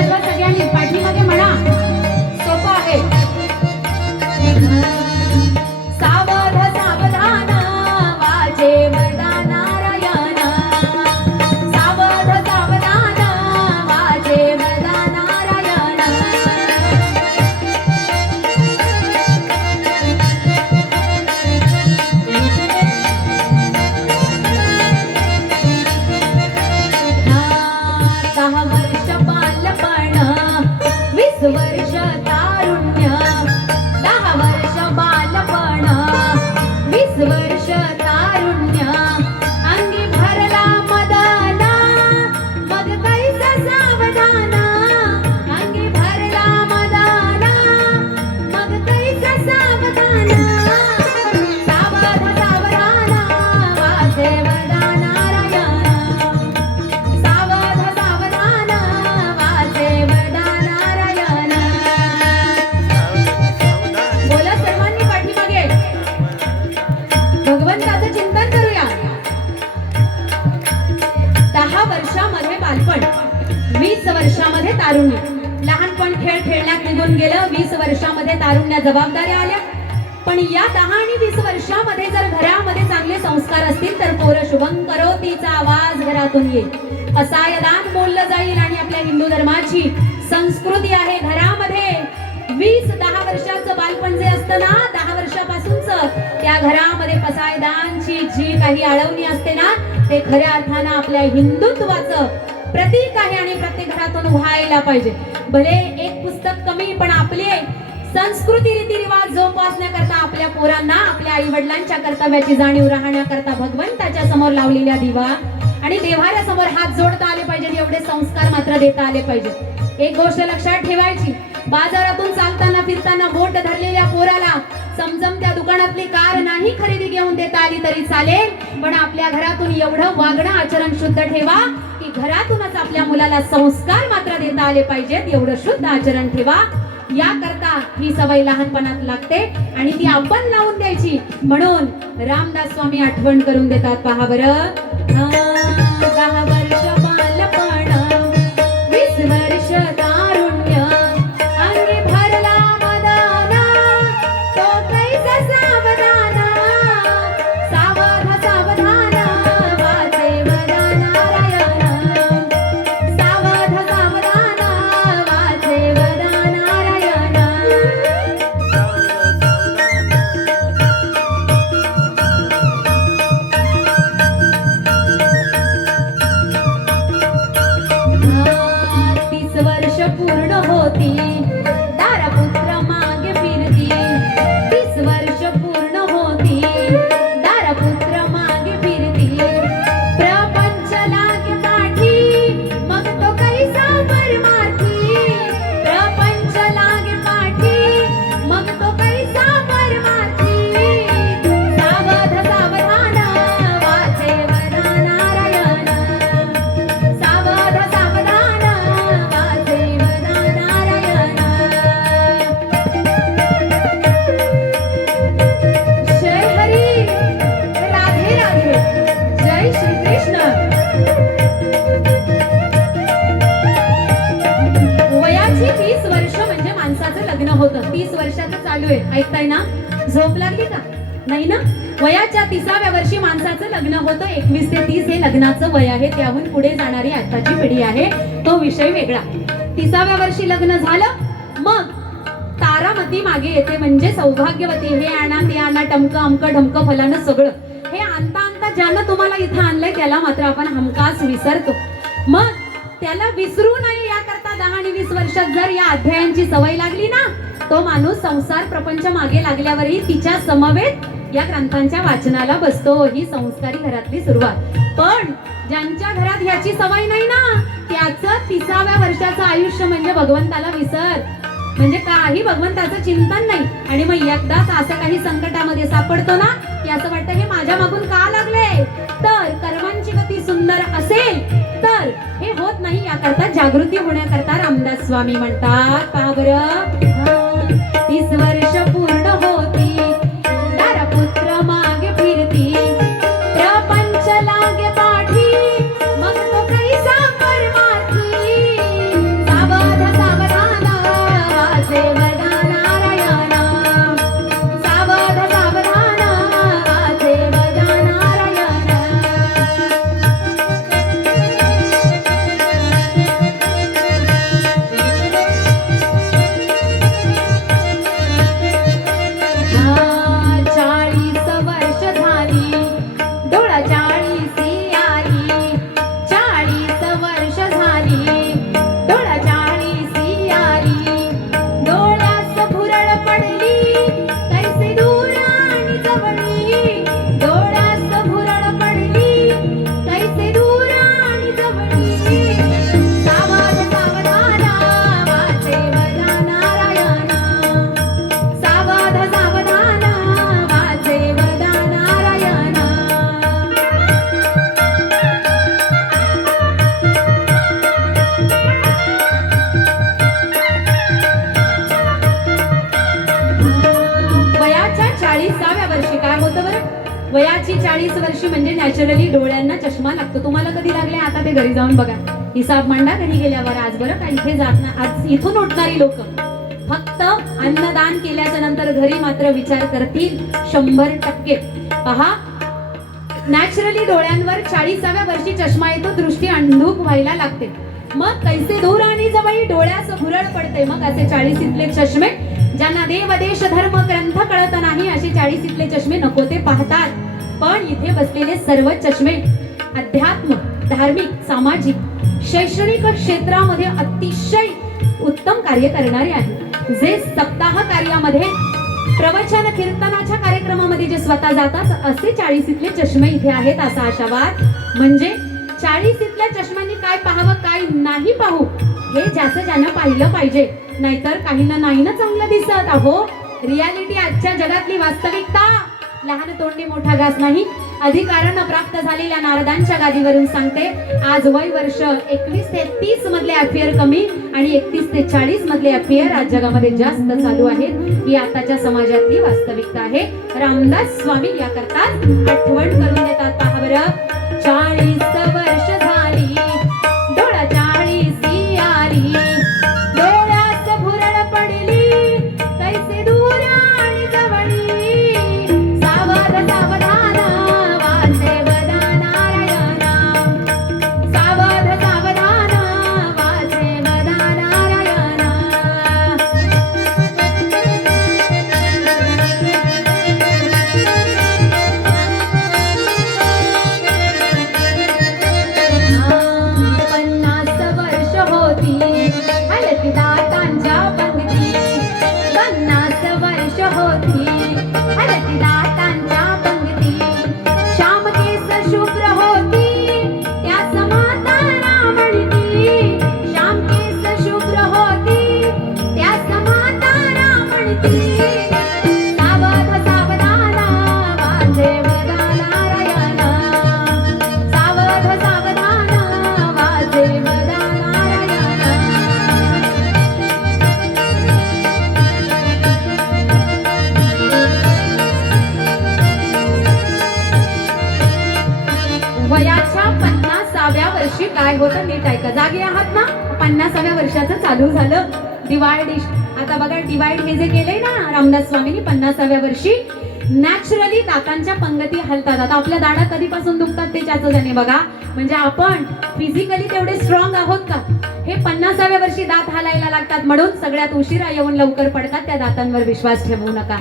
वाजवा सगळ्यांनी, पाठीमागे म्हणा, सोपं आहे. सावध सावधान वाचे वरदा नारायण, सावध सावधान वाचे वरदा नारायण. दहा वर्ष बालपण, 20 वर्ष तारुण्य, 10 वर्ष बालपण, 20 वर्ष तारुण्य. अंगी भरला मदन, मग कैसा सावधान, अंगी भरला मदन, मग कैसा सावधान. सावध सावधान वाचे वरदा नारायण, सावध सावधान वाचे वरदा नारायण. बोला सर्वांनी पाठीमागे, भगवंताचं चिंतन करूया. 10 वर्षामध्ये बालपण, 20 वर्षामध्ये तारुण्य. लहानपण खेळ खेळण्यात निघून गेलं, 20 वर्षामध्ये तारुण्य जबाबदाऱ्या आल्या. पण या 10 आणि 20 वर्षामध्ये जर घरामध्ये चांगले संस्कार असतील तर पोरं शुभं करोतीचा आवाज घरातून येईल, पसायदान बोललं जाईल. आणि आपल्या हिंदू धर्माची संस्कृती आहे घरामध्ये 10 वर्षाचं बालपण जे असतं ना, 10 वर्षापासूनच त्या घरामध्ये पसायदानची जी काही आळवणी असते ना, ते खऱ्या अर्थानं आपल्या हिंदुत्वाचं प्रतीक आहे आणि प्रत्येक घरातून व्हायला पाहिजे. भले एक पुस्तक कमी, पण आपले संस्कृती रीतिरिवाज जोपासण्याकरता आपल्या पोरांना आपल्या आई वडिलांच्या कर्तव्याची जाणीव राहण्याकरता भगवंताच्या समोर लावलेल्या दिवा आणि देवाऱ्या समोर हात जोडता आले पाहिजेत, एवढे संस्कार मात्र देता आले पाहिजेत. एक गोष्ट लक्षात ठेवायची, बाजारातून चालताना फिरताना बोट धरलेल्या पोराला समजमत्या दुकानातली कार नाही खरेदी घेऊन देता आली तरी चालेल, पण आपल्या घरातून एवढं वागणं आचरण शुद्ध ठेवा की घरातूनच आपल्या मुलाला संस्कार मात्र देता आले पाहिजेत, एवढं शुद्ध आचरण ठेवा. याकरता ही सवय लहानपणात लागते आणि ती आपण लावून द्यायची. म्हणून रामदास स्वामी आठवण करून देतात, पहा बरं. 10 वर्ष बालपण, 20 वर्ष तारुण्य, अंगी भरला मदन, तो कैसा सावधान, सावध सावधान वाचे वरदा नारायण, सावध सावधान वाचे वरदा नारायण. ऐकताय ना? झोप लागली का? नाही ना? वयाच्या 30व्या वर्षी माणसाचं लग्न होतं. 21 ते 30 हे लग्नाचं वय आहे. त्याहून पुढे जाणारी आताची पिढी आहे, तो विषय वेगळा. 30व्या वर्षी लग्न झालं, मग तारामती मागे येते, म्हणजे सौभाग्यवती. हे आणा ते आणा, टमक अमक ढमक फलानं सगळं हे आणता आणता ज्यानं तुम्हाला इथं आणलंय त्याला मात्र आपण हमखास विसरतो. मग त्याला विसरू नये याकरता 10 आणि 20 वर्षात जर या अध्यायांची सवय लागली ना, तो माणूस संसार प्रपंच मागे लागल्यावरही तिच्या समवेत या ग्रंथांच्या वाचनाला बसतो. ही संस्कारी घरातली सुरुवात. पण ज्यांच्या घरात ह्याची सवय नाही ना, त्याचं 30व्या वर्षाचं आयुष्य म्हणजे भगवंताला विसर, म्हणजे काही भगवंताचं चिंतन नाही. आणि मग एकदाच असं काही संकटामध्ये सापडतो ना, की असं वाटतं हे माझ्या मागून का लागले. तर कर्मांची गती सुंदर असेल तर हे होत नाही. याकरता जागृती होण्याकरता रामदास स्वामी म्हणतात, पहा बरं, 30 वर्ष पूर्ण होती, दारापुत्र मागे फिरती, प्रपंच लागे पाठी, मग तो कैसा परमार्थी. सावध डोळा चाळीसी आली, डोळ्यास भुरळ पडली, कैसे दूर आणि जवळी, डोळ्यास भुरळ पडली, कैसे दूर आणि जवळी, सावध सावधाना वाचे वदा नारायणा, सावध सावधाना वाचे वदा नारायणा. वयाच्या 40व्या वर्षी काय होतं बरं? वयाची 40 वर्षी म्हणजे नॅचरली डोळ्यांना चष्मा लागतो. तुम्हाला कधी लागले? आता ते घरी जाऊन बघा, हिसाब मांडा घरी गेल्यावर. आज बरं का इथे जात ना, आज इथून उठणारी लोक फक्त अन्नदान केल्याच्या नंतर घरी मात्र विचार करतील 100%. पहा, नॅचरली डोळ्यांवर 40व्या वर्षी चष्मा येतो, दृष्टी अंधुक व्हायला लागते. मग कैसे दूर आणि जवळ डोळ्यास भुरळ पडते. मग असे 40तले चष्मे, ज्यांना देव देश धर्म ग्रंथ कळत नाही, असे 40तले चष्मे नको ते पाहतात. पण इथे बसलेले सर्व चष्मे अध्यात्म, धार्मिक, सामाजिक, शैक्षणिक क्षेत्रामध्ये अतिशय उत्तम कार्य करणारे आहेत. जे सप्ताह कार्यामध्ये, प्रवचन कीर्तनाच्या कार्यक्रमामध्ये जे स्वतः जातात, असे 40तले चष्मे इथे आहेत असा आशावाद. म्हणजे 40तल्या चष्म्यांनी काय पाहावं, काय नाही पाहू, हे ज्याचं ज्यानं पाहिलं पाहिजे. नाहीतर काहींना नाही ना चांगलं दिसत. अहो, रियालिटी आजच्या जगातली वास्तविकता. लहान तोंडी मोठा घास नाही. अधिकारानं प्राप्त झालेल्या नारदांच्या गादीवरून सांगते, आज वय वर्ष 21 ते 30 मधले अफेअर कमी आणि 31 ते 40 मधले अफेअर आज जगामध्ये जास्त चालू आहेत. ही आताच्या समाजातली वास्तविकता आहे. रामदास स्वामी याकरता आठवण करून देतात. पहा बरं, 40 वर्ष झाली, डोळा 40सी आली, डोळ्यास भुरळ पडली, कैसे दूर आणि जवळी, सावध सावधाना वाचे वदा नारायणा, सावध सावधाना वाचे वदा नारायणा. वयाच्या 50व्या वर्षी काय होतं नीट ऐका. जागे आहात ना? 50व्या वर्षाचं चालू झालं डिवाइड. आता बघा, डिवाइड हे जे केलंय ना रामदास स्वामींनी 50व्या वर्षी, नॅचरली दातांच्या पंगती हलतात. आता आपल्या दाढा कधीपासून दुखतात ते त्याचं जाणे बघा. म्हणजे आपण फिजिकली तेवढे स्ट्रॉंग आहोत का? हे 50व्या वर्षी दात हालायला लागतात. म्हणून सगळ्यात उशिरा येऊन लवकर पडतात. त्या दातांवर विश्वास ठेवू नका.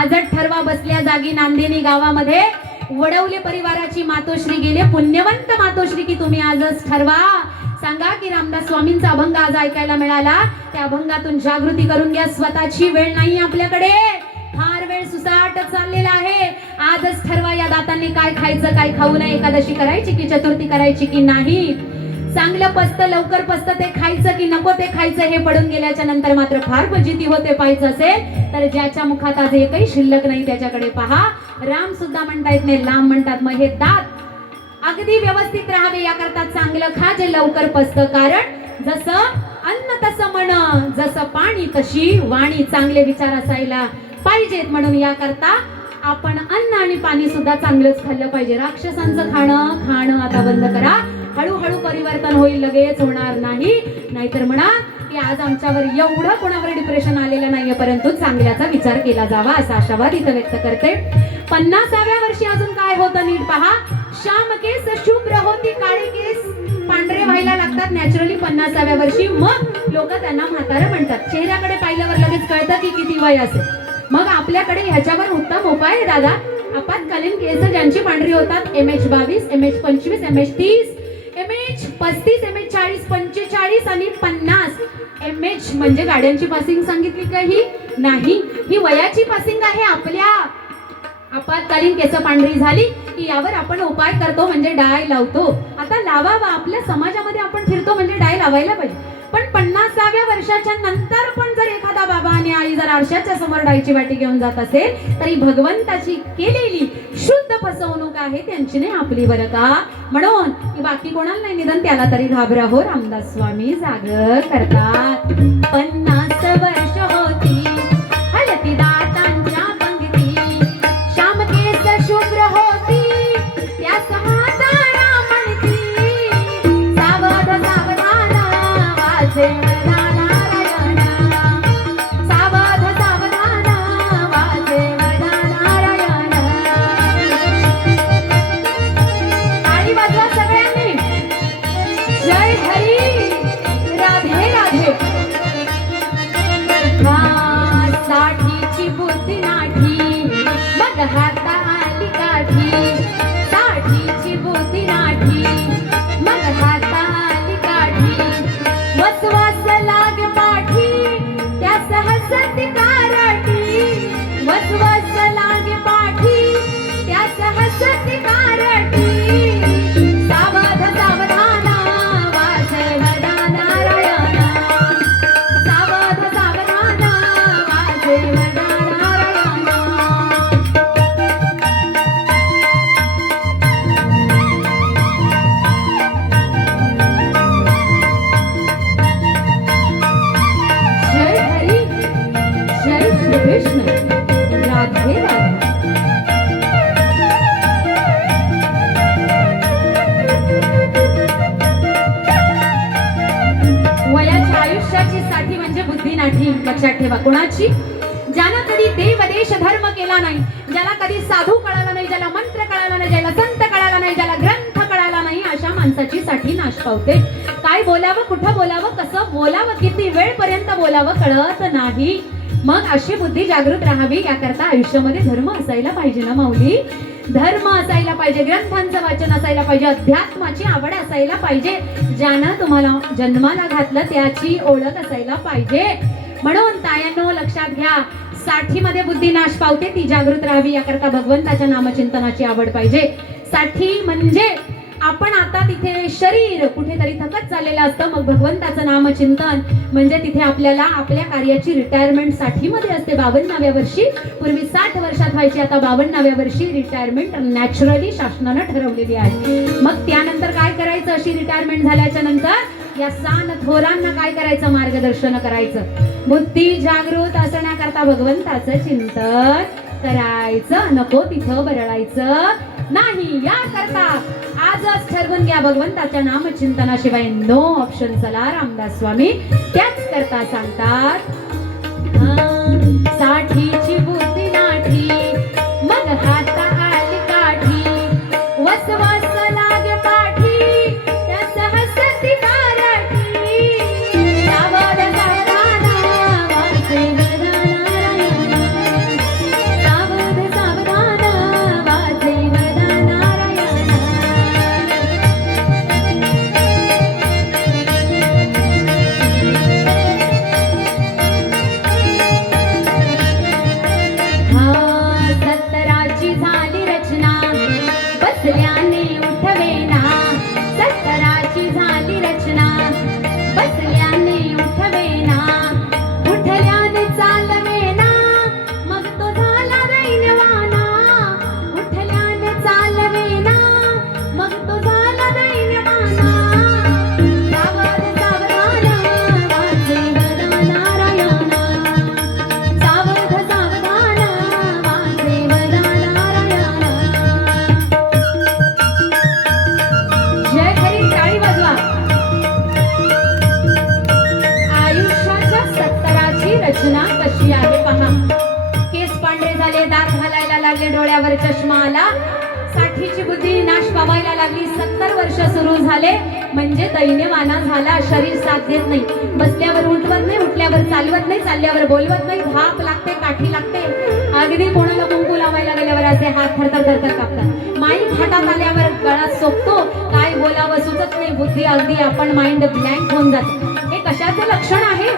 आजच ठरवा, बसल्या जागी नांदेनी गावामध्ये वडवले परिवाराची मातोश्री गेले. पुण्यवंत मातोश्री की तुम्ही आजच ठरवा, सांगा की रामदास स्वामींचा अभंग आज ऐकायला मिळाला, त्या अभंगातून जागृती करून घ्या. स्वतःची वेळ नाही आपल्याकडे, फार वेळ सुसाट चाललेला आहे. आजच ठरवा, या दातांनी काय खायचं, काय खाऊ नये, एकादशी करायची की चतुर्थी करायची की नाही, चांगलं पचतं, लवकर पचतं ते खायचं की नको ते खायचं, हे पडून गेल्याच्या नंतर मात्र फार फजिती होते. पाहायचं असेल तर ज्याच्या मुखात आज एकही शिल्लक नाही त्याच्याकडे पहा. राम सुद्धा म्हणता येत नाही, लांब म्हणतात. मग हे दात अगदी व्यवस्थित राहावे याकरता चांगलं खा जे लवकर पचतं. कारण जसं अन्न तसं मन, जसं पाणी तशी वाणी, चांगले विचार असायला पाहिजेत. म्हणून याकरता आपण अन्न आणि पाणी सुद्धा चांगलंच खाल्लं पाहिजे. राक्षसांचं खाणं आता बंद करा. हळूहळू परिवर्तन होईल, लगेच होणार नाही. नाहीतर म्हणा की आज आमच्यावर एवढं कोणावर डिप्रेशन आलेलं नाहीये, परंतु चांगल्याचा विचार केला जावा असा आशावाद इथं व्यक्त करते. 50व्या वर्षी अजून काय होतं नीट पहा. श्याम केस शुभ्र होती, काळे केस पांढरे व्हायला लागतात नॅचरली 50व्या वर्षी. मग लोक त्यांना म्हातारं म्हणतात. चेहऱ्याकडे पाहिल्यावर लगेच कळतं की किती वय असेल. मग आपल्याकडे ह्याच्यावर उत्तम उपाय आहे दादा. आपत्कालीन केस ज्यांची पांढरी होतात, MH 22, MH 25, MH 30, MH 35, MH 40, 45 आणि 50. MH म्हणजे गाड्यांची पासिंग सांगितली का? ही नाही, ही वयाची पासिंग आहे आपल्या. आपत्कालीन केस पांढरी झाली की यावर आपण उपाय करतो म्हणजे डाय लावतो. आता लावावा, आपल्या समाजामध्ये आपण फिरतो म्हणजे डाय लावायला पाहिजे. पण 50व्या वर्षाच्या नंतर पण जर एखादा बाबा आणि आई जर आरशाच्या समोर डायची वाटी घेऊन जात असेल तरी भगवंताची केलेली शुद्ध फसवणूक आहे, त्यांची नाही आपली, बरं का. म्हणून बाकी कोणाला नाही, निधन त्याला तरी घाबरा हो. रामदास स्वामी जाग करतात. 50 वर्ष होती हलती दातांच्या पंक्ती, श्याम केस शुभ्र होती त्या हाताला म्हणती, सावध सावधान वाचे नारायण, सावध सावधान वाचे नारायण. टाळी वाजवा सगळ्यांनी. जय हरी, राधे राधे. साठीची बुद्धी नाठी मग हाता आली काठी, साठीची बुद्धी नाठी मग हाता आली काठी, वसवास लाग पाठी त्या सहसती कारटी, वसवास लाग पाठी त्या सहसती कारटी, सावध सावधान वाचे नारायण, सावध सावधान वाचे नारायण. जय हरी, जय श्री कृष्ण, राधे राधे. वयाच्या आयुष्याची साठी म्हणजे बुद्धी नाठी. लक्षात ठेवा, कोणाची? ज्याला कधी देव देश धर्म केला नाही, ज्याला कधी साधू कळाला नाही, ज्याला मंत्र कळाला नाही, ज्याला संत कळाला नाही, ज्याला ग्रंथ कळाला नाही, अशा माणसाची साठी नाश पावते. काय बोलावं, कुठं बोलावं, कसं बोलावं, किती वेळ पर्यंत बोलावं कळत नाही. मग अशी बुद्धी जागृत राहावी याकरता आयुष्यामध्ये धर्म असायला पाहिजे ना माऊली. धर्म असायला पाहिजे, ग्रंथांचं वाचन असायला पाहिजे, अध्यात्माची आवड असायला पाहिजे, ज्यानं तुम्हाला जन्माला घातलं त्याची ओळख असायला पाहिजे. म्हणून तायांनो लक्षात घ्या, साठीमध्ये बुद्धी नाश पावते, ती जागृत राहावी याकरता भगवंताच्या नामचिंतनाची आवड पाहिजे. साठी म्हणजे आपण आता तिथे शरीर कुठेतरी थकत चाललेलं असतं, मग भगवंताचं नामचिंतन म्हणजे तिथे आपल्याला आपल्या कार्याची रिटायरमेंट साठीमध्ये असते. 52व्या वर्षी, पूर्वी 60 वर्षात व्हायची, आता 52व्या वर्षी रिटायरमेंट नॅचरली शासनानं ठरवलेली आहे. मग त्यानंतर काय करायचं? अशी रिटायरमेंट झाल्याच्या नंतर या सान थोरांना काय करायचं? मार्गदर्शन करायचं. बुद्धी जागृत असण्याकरता भगवंताचं चिंतन करायचं, नको तिथं बरळायचं नाही. याकरता आजच ठरवून घ्या, भगवंताच्या नामचिंतनाशिवाय नो ऑप्शन. चला, रामदास स्वामी त्याच करता सांगतात, साठीची बुद्धी नाठी मग हाता आली काठी, वसवास लागे पाठी त्या सहसती कारटी, सावध सावधान वाचे नारायण, सावध सावधान वाचे नारायण. सत्तराची झाली रचना बसल्याने उठवेना, सत्तराची झाली रचना बसल्याने उठवेना, उठल्याने चालवेना मग तो झाला दैन्यवाना, उठल्याने चालवेना मग तो झाला दैन्यवाना, सावध सावधान वाचे नारायण, सावध सावधान वाचे नारायण. जय हरी, टाळी वाजवा. आयुष्याच्या सत्तराची रचना कशी आहे पहा. केस पांढरे झाले, दात घालायला लागले, डोळ्यावर चष्मा आला, साठीची बुद्धी नाश पावायला लागली, 70 वर्ष सुरू झाले म्हणजे दैन्यवाना झाला. शरीर साथ देत नाही, बसल्यावर उठवत नाही, उठल्यावर चालवत नाही, चालल्यावर बोलवत नाही, धाप लागते, काठी लागते, अगदी कोणाला कुंकू लावायला गेल्यावर असे हात थरथर थरथर कापतात. माईक हातात आल्यावर गळा सोपतो, काय बोलावं सुचत नाही, बुद्धी अगदी आपण माइंड ब्लँक होऊन जाते. हे कशाचे लक्षण आहे?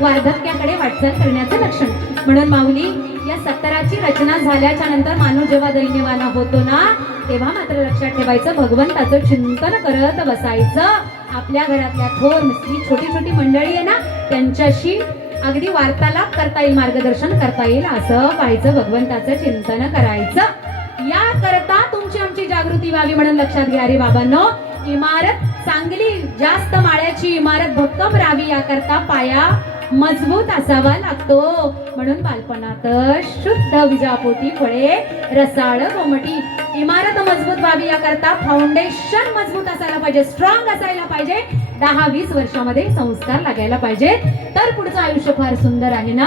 वार्धक्याकडे वाटचाल करण्याचं लक्षण. म्हणून माऊली, या 17ची रचना झाल्याच्या नंतर माणूस जेव्हा दैन्यवाना होतो ना, तेव्हा मात्र लक्षात ठेवायचं, भगवंताचं चिंतन करत बसायचं. आपल्या घरातल्या थोर स्त्री, छोटी छोटी मंडळी आहे ना, त्यांच्याशी अगदी वार्तालाप करता येईल, मार्गदर्शन करता येईल असं पाहायचं, भगवंताचं चिंतन करायचं. या करता तुमची आमची जागृती व्हावी म्हणून लक्षात घ्या रे बाबांनो. इमारत चांगली, जास्त माळ्याची इमारत भक्कम राहावी याकरता पाया मजबूत असावा लागतो. म्हणून बालपणात शुद्ध विजापोटी फळे रसाळ कोमटी. इमारत मजबूत व्हावी याकरता फाउंडेशन मजबूत असायला पाहिजे, स्ट्रॉंग असायला पाहिजे. 10-20 वर्षामध्ये संस्कार लागायला पाहिजे, तर पुढचं आयुष्य फार सुंदर आहे ना.